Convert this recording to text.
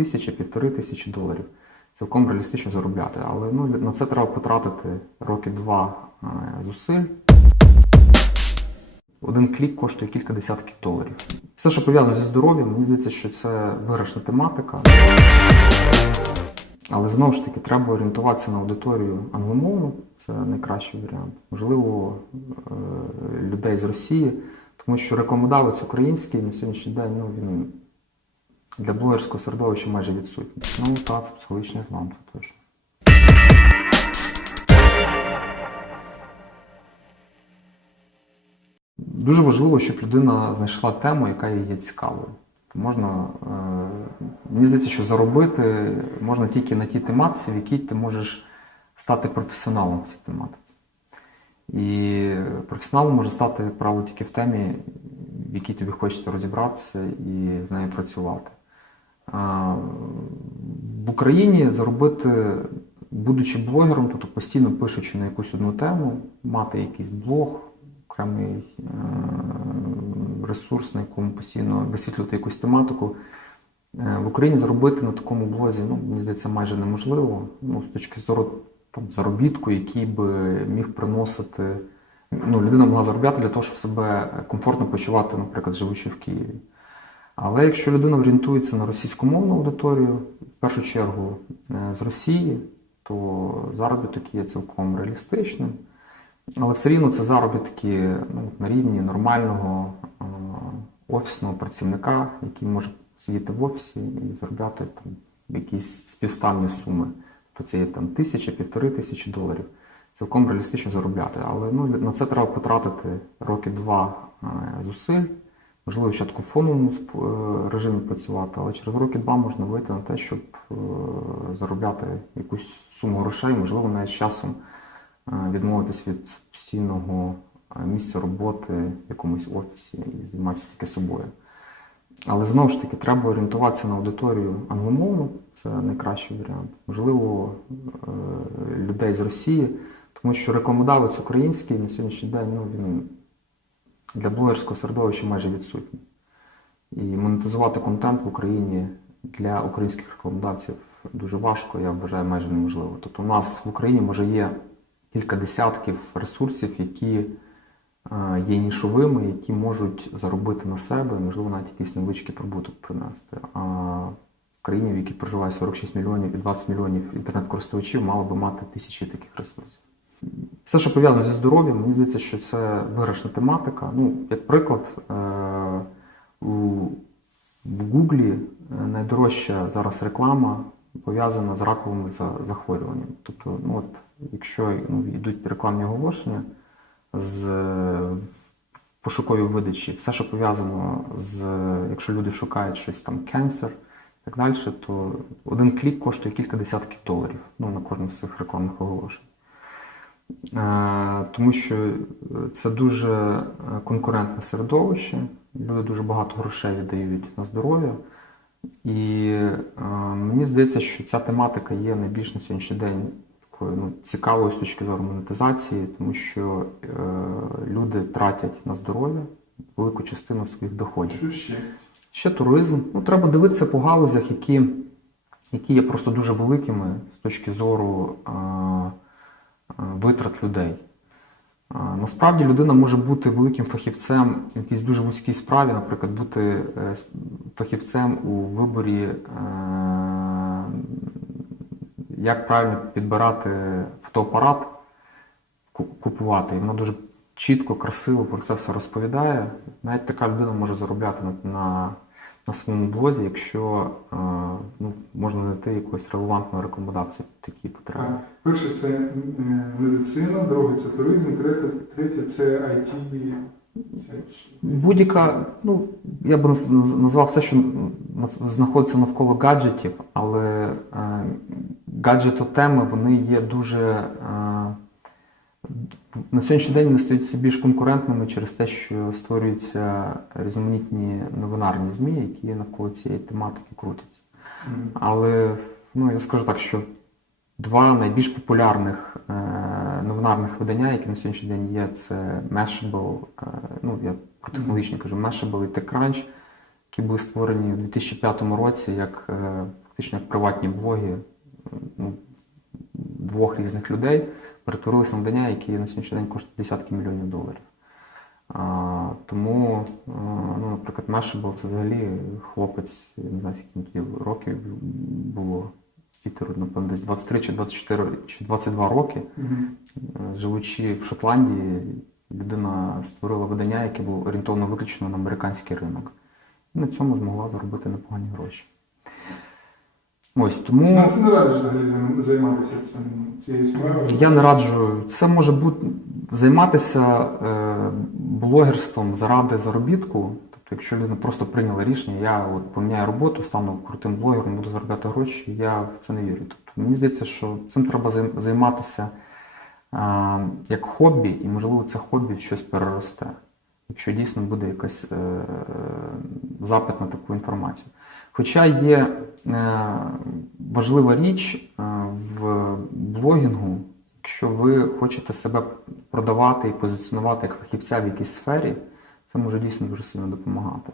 тисяча-півтори тисячі доларів. Цілком реалістично заробляти. Але ну, на це треба потратити роки два е, зусиль. Один клік коштує кілька десятків доларів. Все, що пов'язано зі здоров'ям, мені здається, що це виграшна тематика. Але знову ж таки, треба орієнтуватися на аудиторію англомовну, це найкращий варіант. Можливо, е, людей з Росії, тому що рекламодавець український на сьогоднішній день ну, він для блогерського середовища майже відсутній. Ну, так, це психологічний злам, це точно. Дуже важливо, щоб людина знайшла тему, яка їй є цікавою. Можна, е, мені здається, що заробити можна тільки на тій тематиці, в якій ти можеш стати професіоналом в цій тематиці. І професіоналом може стати, правило, тільки в темі, в якій тобі хочеться розібратися і з нею працювати. В Україні заробити, будучи блогером, тобто постійно пишучи на якусь одну тему, мати якийсь блог, окремий е, ресурс, на якому постійно висвітлювати якусь тематику. Е, В Україні заробити на такому блозі, ну, мені здається, майже неможливо. Ну, з точки зору там, заробітку, який би міг приносити. Ну, людина могла заробляти для того, щоб себе комфортно почувати, наприклад, живучи в Києві. Але якщо людина орієнтується на російськомовну аудиторію, в першу чергу е, з Росії, то заробіток є цілком реалістичним. Але все рівно це заробітки ну, на рівні нормального е, офісного працівника, який може сидіти в офісі і заробляти там, якісь співставні суми. То це є там тисяча, півтори тисячі доларів. Цілком реалістично заробляти. Але ну, на це треба потратити роки два е, зусиль. Можливо, спочатку в фоновому е, режимі працювати, але через роки два можна вийти на те, щоб е, заробляти якусь суму грошей, можливо, навіть з часом е, відмовитись від постійного місця роботи в якомусь офісі і займатися тільки собою. Але знову ж таки, треба орієнтуватися на аудиторію англомовну, це найкращий варіант. Можливо, людей з Росії, тому що рекламодавець український на сьогоднішній день ну, він для блогерського середовища майже відсутній. І монетизувати контент в Україні для українських рекламодавців дуже важко, я вважаю, майже неможливо. Тобто у нас в Україні може є кілька десятків ресурсів, які е, є нішовими, які можуть заробити на себе, можливо, навіть якийсь невеличкий прибуток принести. А в країні, в якій проживає 46 мільйонів і 20 мільйонів інтернет-користувачів, мало би мати тисячі таких ресурсів. Все, що пов'язано зі здоров'ям, мені здається, що це виграшна тематика. Ну, як приклад, е, в Гуглі е, найдорожча зараз реклама пов'язана з раковими за- захворюваннями. Тобто, ну от, якщо ну, йдуть рекламні оголошення з е, пошукові видачі, все, що пов'язано з, якщо люди шукають щось там cancer і так далі, то один клік коштує кілька десятків доларів ну, на кожне з цих рекламних оголошень. Е, Тому що е, це дуже е, конкурентне середовище, люди дуже багато грошей віддають на здоров'я. І е, мені здається, що ця тематика є найбільш на сьогоднішній день такою ну, цікавою з точки зору монетизації, тому що е, люди тратять на здоров'я велику частину своїх доходів. Що ще? Ще туризм. Ну, треба дивитися по галузях, які, які є просто дуже великими з точки зору а, витрат людей. Насправді людина може бути великим фахівцем в якійсь дуже вузькій справі, наприклад, бути е, фахівцем у виборі, е, як правильно підбирати фотоапарат, купувати. І вона дуже чітко, красиво про це все розповідає. Навіть така людина може заробляти на, на, своєму блозі, якщо е, ну, можна знайти якогось релевантного рекомендації такі потреби. Так. Перше це медицина, друге це туризм, третє, третє це IT. Будь-яка, ну я би наз- наз- назвав все, що знаходиться навколо гаджетів, але е, гаджетотеми вони є дуже е, на сьогоднішній день вони стають все більш конкурентними через те, що створюються різноманітні новинарні ЗМІ, які навколо цієї тематики крутяться. Але ну, я скажу так, що два найбільш популярних е, новинарних видання, які на сьогоднішній день є, це Mashable, е, ну я про технологічні кажу, Mashable і TechCrunch. які були створені у 2005 році, як е, фактично як приватні блоги ну, двох різних людей, перетворилися на видання, які на сьогоднішній день коштують десятки мільйонів доларів. А, тому, ну, наприклад, Мешебл це взагалі хлопець, я не знаю, скільки тоді років було. Пітеру, напевно, десь 23 чи 24 чи 22 роки. Мгм. Е, Живучи в Шотландії, людина створила видання, яке було орієнтовано виключно на американський ринок. І на цьому змогла заробити непогані гроші. Ось тому. Ну, ти не радиш взагалі займ- займатися цим, цією справою? Я не раджу. Це може бути займатися е, блогерством заради заробітку. Тобто, якщо людина просто прийняла рішення, я от поміняю роботу, стану крутим блогером, буду заробляти гроші, я в це не вірю. Тобто, мені здається, що цим треба займ- займатися е, як хобі, і можливо це хобі щось переросте, якщо дійсно буде якийсь е, запит на таку інформацію. Хоча є е, важлива річ е, в блогінгу, якщо ви хочете себе продавати і позиціонувати як фахівця в якійсь сфері, це може дійсно дуже сильно допомагати.